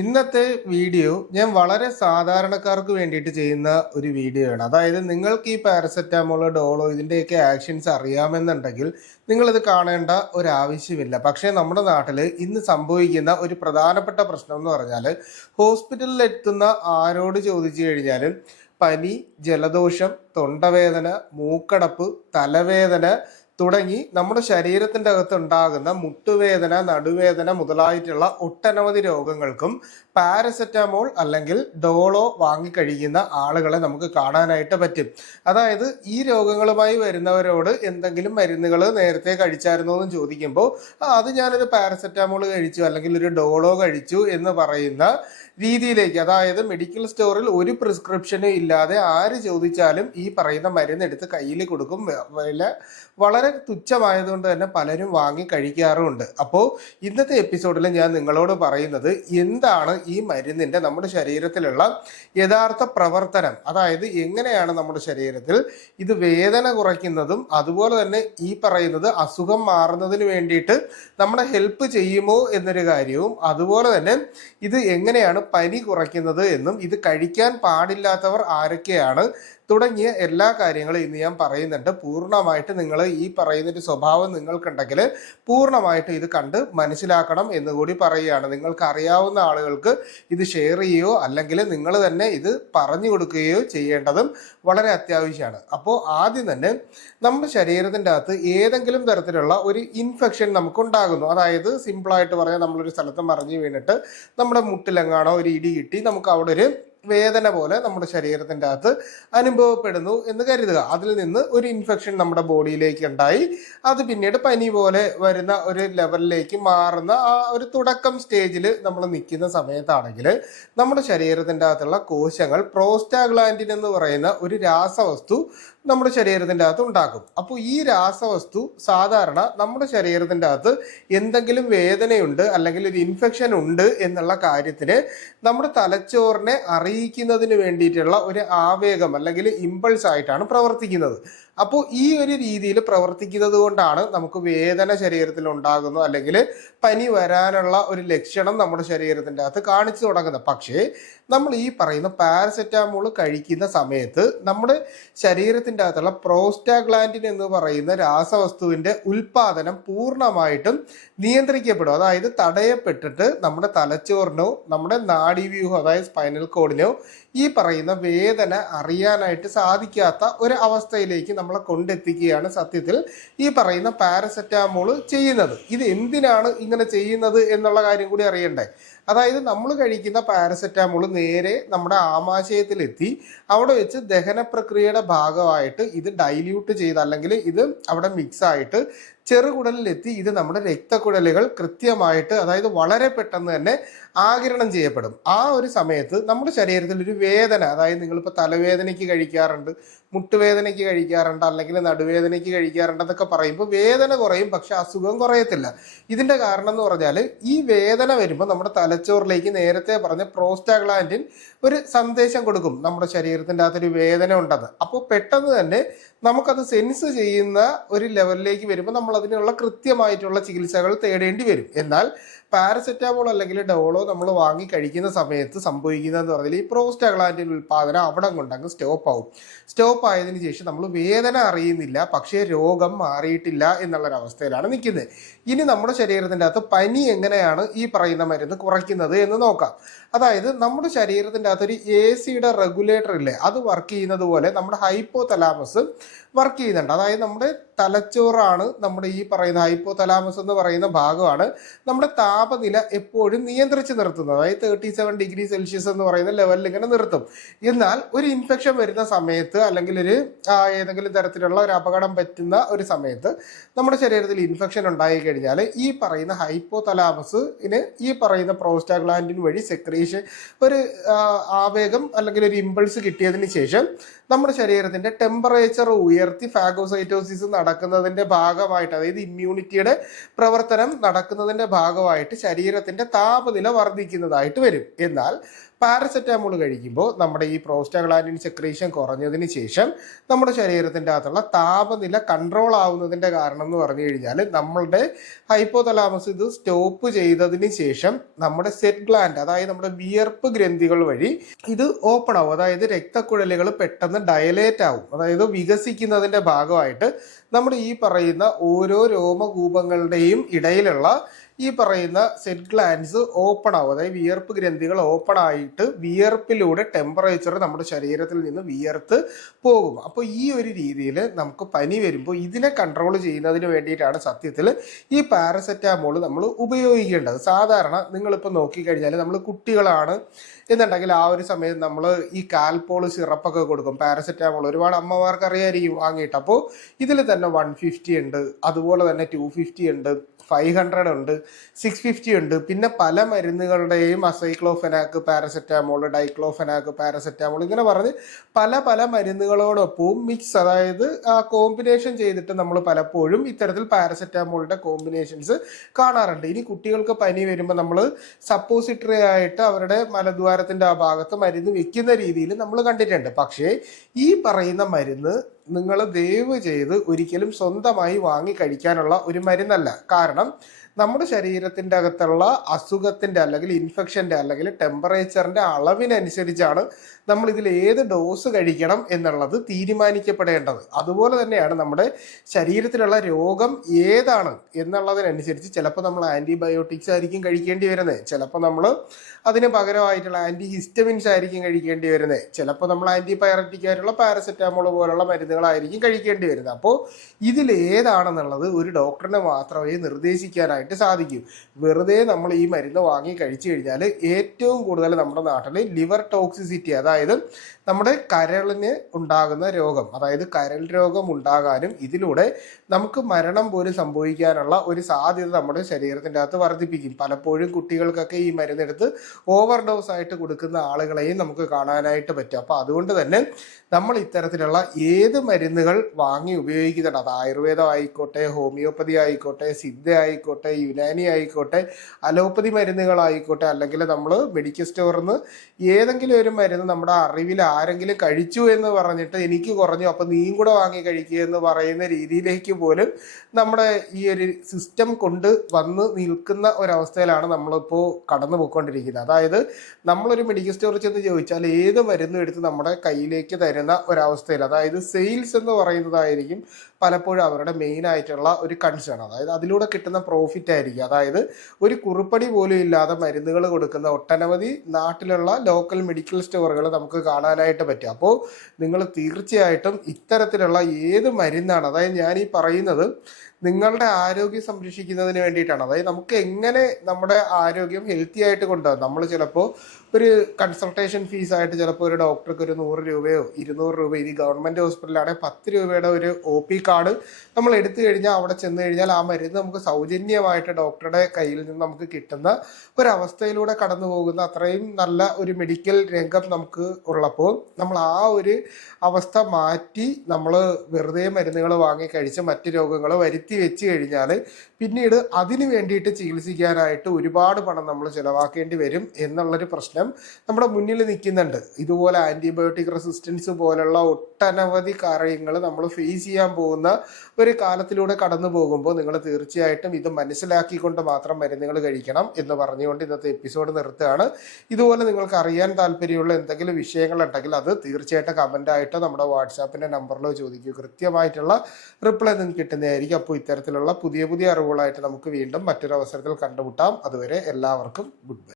ഇന്നത്തെ വീഡിയോ ഞാൻ വളരെ സാധാരണക്കാർക്ക് വേണ്ടിയിട്ട് ചെയ്യുന്ന ഒരു വീഡിയോ ആണ്. അതായത് നിങ്ങൾക്ക് ഈ പാരസെറ്റാമോളോ ഡോളോ ഇതിൻ്റെയൊക്കെ ആക്ഷൻസ് അറിയാമെന്നുണ്ടെങ്കിൽ നിങ്ങളിത് കാണേണ്ട ഒരാവശ്യമില്ല. പക്ഷേ നമ്മുടെ നാട്ടിൽ ഇന്ന് സംഭവിക്കുന്ന ഒരു പ്രധാനപ്പെട്ട പ്രശ്നം എന്ന് പറഞ്ഞാൽ ഹോസ്പിറ്റലിൽ എത്തുന്ന ആരോട് ചോദിച്ചു കഴിഞ്ഞാലും പനി, ജലദോഷം, തൊണ്ടവേദന, മൂക്കടപ്പ്, തലവേദന തുടങ്ങി നമ്മുടെ ശരീരത്തിൻ്റെ അകത്തുണ്ടാകുന്ന മുട്ടുവേദന, നടുവേദന മുതലായിട്ടുള്ള ഒട്ടനവധി രോഗങ്ങൾക്കും പാരസെറ്റാമോൾ അല്ലെങ്കിൽ ഡോളോ വാങ്ങിക്കഴിക്കുന്ന ആളുകളെ നമുക്ക് കാണാനായിട്ട് പറ്റും. അതായത് ഈ രോഗങ്ങളുമായി വരുന്നവരോട് എന്തെങ്കിലും മരുന്നുകൾ നേരത്തെ കഴിച്ചായിരുന്നോ എന്ന് ചോദിക്കുമ്പോൾ അത് ഞാനൊരു പാരസെറ്റാമോൾ കഴിച്ചു അല്ലെങ്കിൽ ഒരു ഡോളോ കഴിച്ചു എന്ന് പറയുന്ന രീതിയിലേക്ക്, അതായത് മെഡിക്കൽ സ്റ്റോറിൽ ഒരു പ്രിസ്ക്രിപ്ഷനും ഇല്ലാതെ ആര് ചോദിച്ചാലും ഈ പറയുന്ന മരുന്ന് എടുത്ത് കയ്യിൽ കൊടുക്കും. വില വളരെ തുച്ഛമായതുകൊണ്ട് തന്നെ പലരും വാങ്ങി കഴിക്കാറുമുണ്ട്. അപ്പോൾ ഇന്നത്തെ എപ്പിസോഡിൽ ഞാൻ നിങ്ങളോട് പറയുന്നത് എന്താണ് ഈ മരുന്നിൻ്റെ നമ്മുടെ ശരീരത്തിലുള്ള യഥാർത്ഥ പ്രവർത്തനം, അതായത് എങ്ങനെയാണ് നമ്മുടെ ശരീരത്തിൽ ഇത് വേദന കുറയ്ക്കുന്നതും അതുപോലെ തന്നെ ഈ പറയുന്നത് അസുഖം മാറുന്നതിന് വേണ്ടിയിട്ട് നമ്മളെ ഹെൽപ്പ് ചെയ്യുമോ എന്നൊരു കാര്യവും, അതുപോലെ തന്നെ ഇത് എങ്ങനെയാണ് പനി കുറയ്ക്കുന്നത് എന്നും ഇത് കഴിക്കാൻ പാടില്ലാത്തവർ ആരൊക്കെയാണ് തുടങ്ങിയ എല്ലാ കാര്യങ്ങളും ഇന്ന് ഞാൻ പറയുന്നുണ്ട്. പൂർണ്ണമായിട്ട് നിങ്ങൾ ഈ പറയുന്നൊരു സ്വഭാവം നിങ്ങൾക്കുണ്ടെങ്കിൽ പൂർണ്ണമായിട്ട് ഇത് കണ്ട് മനസ്സിലാക്കണം എന്നുകൂടി പറയുകയാണ്. നിങ്ങൾക്ക് അറിയാവുന്ന ആളുകൾക്ക് ഇത് ഷെയർ ചെയ്യുകയോ അല്ലെങ്കിൽ നിങ്ങൾ തന്നെ ഇത് പറഞ്ഞു കൊടുക്കുകയോ ചെയ്യേണ്ടതും വളരെ അത്യാവശ്യമാണ്. അപ്പോൾ ആദ്യം തന്നെ നമ്മുടെ ശരീരത്തിൻ്റെ അകത്ത് ഏതെങ്കിലും തരത്തിലുള്ള ഒരു ഇൻഫെക്ഷൻ നമുക്കുണ്ടാകുന്നു. അതായത് സിമ്പിളായിട്ട് പറയാം, നമ്മളൊരു സ്ഥലത്ത് മറിഞ്ഞു വീണിട്ട് നമ്മുടെ മുട്ടിലെങ്ങാണോ ഒരു ഇടി കിട്ടി നമുക്ക് അവിടെ ഒരു വേദന പോലെ നമ്മുടെ ശരീരത്തിൻ്റെ അകത്ത് അനുഭവപ്പെടുന്നു എന്ന് കരുതുക. അതിൽ നിന്ന് ഒരു ഇൻഫെക്ഷൻ നമ്മുടെ ബോഡിയിലേക്ക് ഉണ്ടായി അത് പിന്നീട് പനി പോലെ വരുന്ന ഒരു ലെവലിലേക്ക് മാറുന്ന ആ ഒരു തുടക്കം സ്റ്റേജിൽ നമ്മൾ നിൽക്കുന്ന സമയത്താണെങ്കിൽ നമ്മുടെ ശരീരത്തിൻ്റെ അകത്തുള്ള കോശങ്ങൾ പ്രോസ്റ്റാഗ്ലാൻഡിൻ എന്ന് പറയുന്ന ഒരു രാസവസ്തു നമ്മുടെ ശരീരത്തിൻ്റെ അകത്ത് ഉണ്ടാക്കും. അപ്പോൾ ഈ രാസവസ്തു സാധാരണ നമ്മുടെ ശരീരത്തിൻ്റെ അകത്ത് എന്തെങ്കിലും വേദനയുണ്ട് അല്ലെങ്കിൽ ഒരു ഇൻഫെക്ഷൻ ഉണ്ട് എന്നുള്ള കാര്യത്തിന് നമ്മുടെ തലച്ചോറിനെ അറിയിക്കുന്നതിന് വേണ്ടിയിട്ടുള്ള ഒരു ആവേഗം അല്ലെങ്കിൽ ഇമ്പൾസ് ആയിട്ടാണ് പ്രവർത്തിക്കുന്നത്. അപ്പോൾ ഈ ഒരു രീതിയിൽ പ്രവർത്തിക്കുന്നത് കൊണ്ടാണ് നമുക്ക് വേദന ശരീരത്തിൽ ഉണ്ടാകുന്നു അല്ലെങ്കിൽ പനി വരാനുള്ള ഒരു ലക്ഷണം നമ്മുടെ ശരീരത്തിൻ്റെ അകത്ത് കാണിച്ചു തുടങ്ങുന്നത്. പക്ഷേ നമ്മൾ ഈ പറയുന്ന പാരസെറ്റാമോൾ കഴിക്കുന്ന സമയത്ത് നമ്മുടെ ശരീരത്തിൻ്റെ അകത്തുള്ള പ്രോസ്റ്റാഗ്ലാൻഡിൻ എന്ന് പറയുന്ന രാസവസ്തുവിൻ്റെ ഉൽപാദനം പൂർണ്ണമായിട്ടും നിയന്ത്രിക്കപ്പെടും. അതായത് തടയപ്പെട്ടിട്ട് നമ്മുടെ തലച്ചോറിനോ നമ്മുടെ നാഡീവ്യൂഹം അതായത് സ്പൈനൽ കോഡിനോ ഈ പറയുന്ന വേദന അറിയാനായിട്ട് സാധിക്കാത്ത ഒരു അവസ്ഥയിലേക്ക് നമ്മളെ കൊണ്ടെത്തിക്കുകയാണ് സത്യത്തിൽ ഈ പറയുന്ന പാരസെറ്റാമോൾ ചെയ്യുന്നത്. ഇത് എന്തിനാണ് ഇങ്ങനെ ചെയ്യുന്നത് എന്നുള്ള കാര്യം കൂടി അറിയണ്ടേ. അതായത് നമ്മൾ കഴിക്കുന്ന പാരസെറ്റാമോൾ നേരെ നമ്മുടെ ആമാശയത്തിലെത്തി അവിടെ വെച്ച് ദഹന പ്രക്രിയയുടെ ഭാഗമായിട്ട് ഇത് ഡൈല്യൂട്ട് ചെയ്ത് അല്ലെങ്കിൽ ഇത് അവിടെ മിക്സ് ആയിട്ട് ചെറുകുടലിലെത്തി ഇത് നമ്മുടെ രക്തക്കുഴലുകൾ കൃത്യമായിട്ട് അതായത് വളരെ പെട്ടെന്ന് തന്നെ ആഗിരണം ചെയ്യപ്പെടും. ആ ഒരു സമയത്ത് നമ്മുടെ ശരീരത്തിൽ ഒരു വേദന, അതായത് നിങ്ങളിപ്പോൾ തലവേദനയ്ക്ക് കഴിക്കാറുണ്ട്, മുട്ടുവേദനയ്ക്ക് കഴിക്കാറുണ്ട്, അല്ലെങ്കിൽ നടുവേദനയ്ക്ക് കഴിക്കാറുണ്ട് എന്നൊക്കെ പറയുമ്പോൾ വേദന കുറയും, പക്ഷെ അസുഖം കുറയത്തില്ല. ഇതിൻ്റെ കാരണം എന്ന് പറഞ്ഞാൽ ഈ വേദന വരുമ്പോൾ നമ്മുടെ തലച്ചോറിലേക്ക് നേരത്തെ പറഞ്ഞ പ്രോസ്റ്റാഗ്ലാൻഡിൻ ഒരു സന്ദേശം കൊടുക്കും നമ്മുടെ ശരീരത്തിൻ്റെ അകത്തൊരു വേദന ഉണ്ടെന്ന്. അപ്പോൾ പെട്ടെന്ന് തന്നെ നമുക്കത് സെൻസ് ചെയ്യുന്ന ഒരു ലെവലിലേക്ക് വരുമ്പോൾ നമ്മൾ അതിനുള്ള കൃത്യമായിട്ടുള്ള ചികിത്സകൾ തേടേണ്ടി വരും. എന്നാൽ പാരസെറ്റാമോൾ അല്ലെങ്കിൽ ഡോളോ നമ്മൾ വാങ്ങി കഴിക്കുന്ന സമയത്ത് സംഭവിക്കുന്നതെന്ന് പറഞ്ഞാൽ ഈ പ്രോസ്റ്റാഗ്ലാൻഡിൻ ഉൽപ്പാദനം അവിടെ കൊണ്ടങ്ങ് സ്റ്റോപ്പ് ആയതിനു ശേഷം നമ്മൾ വേദന അറിയുന്നില്ല, പക്ഷേ രോഗം മാറിയിട്ടില്ല എന്നുള്ളൊരവസ്ഥയിലാണ് നിൽക്കുന്നത്. ഇനി നമ്മുടെ ശരീരത്തിൻ്റെ അകത്ത് പനി എങ്ങനെയാണ് ഈ പറയുന്ന മരുന്ന് കുറയ്ക്കുന്നത് എന്ന് നോക്കാം. അതായത് നമ്മുടെ ശരീരത്തിൻ്റെ അകത്തൊരു AC റെഗുലേറ്റർ ഇല്ലേ, അത് വർക്ക് ചെയ്യുന്നത് പോലെ നമ്മുടെ ഹൈപ്പോ തലാമസ് വർക്ക് ചെയ്യുന്നുണ്ട്. അതായത് നമ്മുടെ തലച്ചോറാണ് നമ്മുടെ ഈ പറയുന്ന ഹൈപ്പോ തലാമസ് എന്ന് പറയുന്ന ഭാഗമാണ് നമ്മുടെ താപനില എപ്പോഴും നിയന്ത്രിച്ച് നിർത്തുന്നത്. അതായത് 37 ഡിഗ്രി സെൽഷ്യസ് എന്ന് പറയുന്ന ലെവലിൽ ഇങ്ങനെ നിർത്തും. എന്നാൽ ഒരു ഇൻഫെക്ഷൻ വരുന്ന സമയത്ത് അല്ലെങ്കിൽ ഒരു ഏതെങ്കിലും തരത്തിലുള്ള ഒരു അപകടം പറ്റുന്ന ഒരു സമയത്ത് നമ്മുടെ ശരീരത്തിൽ ഇൻഫെക്ഷൻ ഉണ്ടായി കഴിഞ്ഞാൽ ഈ പറയുന്ന ഹൈപ്പോ തലാമസിന് ഈ പറയുന്ന പ്രോസ്റ്റാഗ്ലാൻഡിൻ വഴി സെക്രീഷൻ ഒരു ആവേഗം അല്ലെങ്കിൽ ഒരു ഇമ്പൾസ് കിട്ടിയതിന് ശേഷം നമ്മുടെ ശരീരത്തിൻ്റെ ടെമ്പറേച്ചർ ഉയർത്തി ഫാഗോസൈറ്റോസിസ് നടക്കുന്നതിൻ്റെ ഭാഗമായിട്ട്, അതായത് ഇമ്മ്യൂണിറ്റിയുടെ പ്രവർത്തനം നടക്കുന്നതിൻ്റെ ഭാഗമായിട്ട് ശരീരത്തിൻ്റെ താപനില വർദ്ധിക്കുന്നതായിട്ട് വരും. എന്നാൽ പാരസെറ്റാമോൾ കഴിക്കുമ്പോൾ നമ്മുടെ ഈ പ്രോസ്റ്റാഗ്ലാൻഡിൻ സെക്രീഷൻ കുറഞ്ഞതിന് ശേഷം നമ്മുടെ ശരീരത്തിൻ്റെ അകത്തുള്ള താപനില കൺട്രോൾ ആവുന്നതിൻ്റെ കാരണം എന്ന് പറഞ്ഞു കഴിഞ്ഞാൽ നമ്മളുടെ ഹൈപ്പോതലാമസ് ഇത് സ്റ്റോപ്പ് ചെയ്തതിന് ശേഷം നമ്മുടെ സെറ്റ് ഗ്ലാൻഡ്, അതായത് നമ്മുടെ വിയർപ്പ് ഗ്രന്ഥികൾ വഴി ഇത് ഓപ്പൺ ആവും. അതായത് രക്തക്കുഴലുകൾ പെട്ടെന്ന് ഡയലേറ്റ് ആവും. അതായത് വികസിക്കുന്നതിൻ്റെ ഭാഗമായിട്ട് നമ്മുടെ ഈ പറയുന്ന ഓരോ രോമകൂപങ്ങളുടെയും ഇടയിലുള്ള ഈ പറയുന്ന സെറ്റ് ഗ്ലാൻഡ്സ് ഓപ്പൺ ആവും. അതായത് വിയർപ്പ് ഗ്രന്ഥികൾ ഓപ്പൺ ആയിട്ട് വിയർപ്പിലൂടെ ടെമ്പറേച്ചർ നമ്മുടെ ശരീരത്തിൽ നിന്ന് വിയർത്ത് പോകും. അപ്പോൾ ഈ ഒരു രീതിയിൽ നമുക്ക് പനി വരുമ്പോൾ ഇതിനെ കൺട്രോൾ ചെയ്യുന്നതിന് വേണ്ടിയിട്ടാണ് സത്യത്തിൽ ഈ പാരസെറ്റാമോൾ നമ്മൾ ഉപയോഗിക്കേണ്ടത്. സാധാരണ നിങ്ങളിപ്പോൾ നോക്കിക്കഴിഞ്ഞാൽ നമ്മൾ കുട്ടികളാണ് എന്നുണ്ടെങ്കിൽ ആ ഒരു സമയത്ത് നമ്മൾ ഈ കാൽപോൾ സിറപ്പൊക്കെ കൊടുക്കും. പാരസെറ്റാമോൾ ഒരുപാട് അമ്മമാർക്ക് അറിയായിരിക്കും വാങ്ങിയിട്ട്. അപ്പോൾ ഇതിൽ തന്നെ 150 ഉണ്ട്, അതുപോലെ തന്നെ 250 ഉണ്ട്, 500 ഉണ്ട്, 650 ഉണ്ട്. പിന്നെ പല മരുന്നുകളുടെയും അസൈക്ലോഫെനാക്ക് പാരസെറ്റാമോൾ, ഡൈക്ലോഫെനാക്ക് പാരസെറ്റാമോൾ, ഇങ്ങനെ പറഞ്ഞ് പല പല മരുന്നുകളോടൊപ്പവും മിക്സ്, അതായത് ആ കോമ്പിനേഷൻ ചെയ്തിട്ട് നമ്മൾ പലപ്പോഴും ഇത്തരത്തിൽ പാരസെറ്റാമോളിന്റെ കോമ്പിനേഷൻസ് കാണാറുണ്ട്. ഇനി കുട്ടികൾക്ക് പനി വരുമ്പോൾ നമ്മൾ സപ്പോസിറ്ററി ആയിട്ട് അവരുടെ മലദ്വാരത്തിന്റെ ആ ഭാഗത്ത് മരുന്ന് വെക്കുന്ന രീതിയിൽ നമ്മൾ കണ്ടിട്ടുണ്ട്. പക്ഷേ ഈ പറയുന്ന മരുന്ന് നിങ്ങൾ ദയവ് ചെയ്ത് ഒരിക്കലും സ്വന്തമായി വാങ്ങി കഴിക്കാനുള്ള ഒരു മരുന്നല്ല. കാരണം നമ്മുടെ ശരീരത്തിൻ്റെ അകത്തുള്ള അസുഖത്തിൻ്റെ അല്ലെങ്കിൽ ഇൻഫെക്ഷൻ്റെ അല്ലെങ്കിൽ ടെമ്പറേച്ചറിൻ്റെ അളവിനനുസരിച്ചാണ് നമ്മൾ ഇതിൽ ഏത് ഡോസ് കഴിക്കണം എന്നുള്ളത് തീരുമാനിക്കപ്പെടേണ്ടത്. അതുപോലെ തന്നെയാണ് നമ്മുടെ ശരീരത്തിലുള്ള രോഗം ഏതാണ് എന്നുള്ളതിനനുസരിച്ച് ചിലപ്പോൾ നമ്മൾ ആൻറ്റിബയോട്ടിക്സ് ആയിരിക്കും കഴിക്കേണ്ടി വരുന്നത്, ചിലപ്പോൾ നമ്മൾ അതിന് പകരമായിട്ടുള്ള ആൻറ്റി ഹിസ്റ്റമിൻസ് ആയിരിക്കും കഴിക്കേണ്ടി വരുന്നത്, ചിലപ്പോൾ നമ്മൾ ആൻറ്റിബയോട്ടിക് ആയിട്ടുള്ള പാരസെറ്റാമോൾ പോലുള്ള മരുന്നുകളായിരിക്കും കഴിക്കേണ്ടി വരുന്നത്. അപ്പോൾ ഇതിൽ ഏതാണെന്നുള്ളത് ഒരു ഡോക്ടറിനെ മാത്രമേ നിർദ്ദേശിക്കാനായിട്ട് സാധിക്കും. വെറുതെ നമ്മൾ ഈ മരുന്ന് വാങ്ങി കഴിച്ചു കഴിഞ്ഞാൽ ഏറ്റവും കൂടുതൽ നമ്മുടെ നാട്ടിൽ ലിവർ ടോക്സിസിറ്റി, അതായത് നമ്മുടെ കരളിന് ഉണ്ടാകുന്ന രോഗം, അതായത് കരൾ രോഗം ഉണ്ടാകാനും ഇതിലൂടെ നമുക്ക് മരണം പോലും സംഭവിക്കാനുള്ള ഒരു സാധ്യത നമ്മുടെ ശരീരത്തിൻ്റെ അകത്ത് വർദ്ധിപ്പിക്കും. പലപ്പോഴും കുട്ടികൾക്കൊക്കെ ഈ മരുന്നെടുത്ത് ഓവർഡോസ് ആയിട്ട് കൊടുക്കുന്ന ആളുകളെയും നമുക്ക് കാണാനായിട്ട് പറ്റും. അപ്പോൾ അതുകൊണ്ട് തന്നെ നമ്മൾ ഇത്തരത്തിലുള്ള ഏത് മരുന്നുകൾ വാങ്ങി ഉപയോഗിക്കുന്നുണ്ട്, അത് ആയുർവേദം ആയിക്കോട്ടെ, ഹോമിയോപ്പതി ആയിക്കോട്ടെ, സിദ്ധ ആയിക്കോട്ടെ, യുനാനി ആയിക്കോട്ടെ, അലോപ്പതി മരുന്നുകളായിക്കോട്ടെ, അല്ലെങ്കിൽ നമ്മൾ മെഡിക്കൽ സ്റ്റോറിൽ നിന്ന് ഏതെങ്കിലും ഒരു മരുന്ന് നമ്മുടെ അറിവിൽ ആരെങ്കിലും കഴിച്ചു എന്ന് പറഞ്ഞിട്ട് എനിക്ക് കുറഞ്ഞു അപ്പം നീയും കൂടെ വാങ്ങി കഴിക്കുക എന്ന് പറയുന്ന രീതിയിലേക്ക് പോലും നമ്മുടെ ഈ ഒരു സിസ്റ്റം കൊണ്ട് വന്ന് നിൽക്കുന്ന ഒരവസ്ഥയിലാണ് നമ്മളിപ്പോൾ കടന്നു പോയിക്കൊണ്ടിരിക്കുന്നത്. അതായത് നമ്മളൊരു മെഡിക്കൽ സ്റ്റോറിൽ ചെന്ന് ചോദിച്ചാൽ ഏത് മരുന്നും എടുത്ത് നമ്മുടെ കയ്യിലേക്ക് തരുന്ന ഒരവസ്ഥയിൽ, അതായത് സെയിൽസ് എന്ന് പറയുന്നതായിരിക്കും പലപ്പോഴും അവരുടെ മെയിൻ ആയിട്ടുള്ള ഒരു കൺസേൺ. അതായത് അതിലൂടെ കിട്ടുന്ന പ്രോഫിറ്റ് ആയിരിക്കും. അതായത് ഒരു കുറിപ്പടി പോലും ഇല്ലാതെ മരുന്നുകൾ കൊടുക്കുന്ന ഒട്ടനവധി നാട്ടിലുള്ള ലോക്കൽ മെഡിക്കൽ സ്റ്റോറുകൾ നമുക്ക് കാണാനായിട്ട് പറ്റും. അപ്പോൾ നിങ്ങൾ തീർച്ചയായിട്ടും ഇത്തരത്തിലുള്ള ഏത് മരുന്നാണ്, അതായത് ഞാൻ ഈ പറയുന്നത് നിങ്ങളുടെ ആരോഗ്യം സംരക്ഷിക്കുന്നതിന് വേണ്ടിയിട്ടാണ്. അതായത് നമുക്ക് എങ്ങനെ നമ്മുടെ ആരോഗ്യം ഹെൽത്തി ആയിട്ട് കൊണ്ടുപോകാം. നമ്മൾ ചിലപ്പോൾ ഒരു കൺസൾട്ടേഷൻ ഫീസായിട്ട് ചിലപ്പോൾ ഒരു ഡോക്ടർക്ക് ഒരു 100 രൂപയോ 200 രൂപ, ഇനി ഗവൺമെൻറ് ഹോസ്പിറ്റലാണെങ്കിൽ 10 രൂപയുടെ ഒരു OP കാർഡ് നമ്മൾ എടുത്തു കഴിഞ്ഞാൽ അവിടെ ചെന്ന് കഴിഞ്ഞാൽ ആ മരുന്ന് നമുക്ക് സൗജന്യമായിട്ട് ഡോക്ടറുടെ കയ്യിൽ നിന്ന് നമുക്ക് കിട്ടുന്ന ഒരവസ്ഥയിലൂടെ കടന്നു പോകുന്ന അത്രയും നല്ല ഒരു മെഡിക്കൽ രംഗം നമുക്ക് ഉള്ളപ്പോൾ നമ്മൾ ആ ഒരു അവസ്ഥ മാറ്റി നമ്മൾ വെറുതെ മരുന്നുകൾ വാങ്ങി കഴിച്ച് മറ്റ് രോഗങ്ങൾ വരുത്തി വെച്ച് കഴിഞ്ഞാൽ പിന്നീട് അതിന് വേണ്ടിയിട്ട് ചികിത്സിക്കാനായിട്ട് ഒരുപാട് പണം നമ്മൾ ചിലവാക്കേണ്ടി വരും എന്നുള്ളൊരു പ്രശ്നം നമ്മുടെ മുന്നിൽ നിൽക്കുന്നുണ്ട്. ഇതുപോലെ ആൻറ്റിബയോട്ടിക് റെസിസ്റ്റൻസ് പോലുള്ള ഒട്ടനവധി കാര്യങ്ങൾ നമ്മൾ ഫേസ് ചെയ്യാൻ പോകുന്ന ഒരു കാലത്തിലൂടെ കടന്നു പോകുമ്പോൾ നിങ്ങൾ തീർച്ചയായിട്ടും ഇത് മനസ്സിലാക്കിക്കൊണ്ട് മാത്രം മരുന്നുകൾ കഴിക്കണം എന്ന് പറഞ്ഞുകൊണ്ട് ഇന്നത്തെ എപ്പിസോഡ് നിർത്തുകയാണ്. ഇതുപോലെ നിങ്ങൾക്ക് അറിയാൻ താല്പര്യമുള്ള എന്തെങ്കിലും വിഷയങ്ങളുണ്ടെങ്കിൽ അത് തീർച്ചയായിട്ടും കമൻ്റായിട്ടോ നമ്മുടെ വാട്സാപ്പിൻ്റെ നമ്പറിലോ ചോദിക്കൂ. കൃത്യമായിട്ടുള്ള റിപ്ലൈ നിങ്ങൾക്ക് കിട്ടുന്നതായിരിക്കും. അപ്പോൾ ഇത്തരത്തിലുള്ള പുതിയ പുതിയ അറിവുകളായിട്ട് നമുക്ക് വീണ്ടും മറ്റൊരു അവസരത്തിൽ കണ്ടുമുട്ടാം. അതുവരെ എല്ലാവർക്കും ഗുഡ് ബൈ.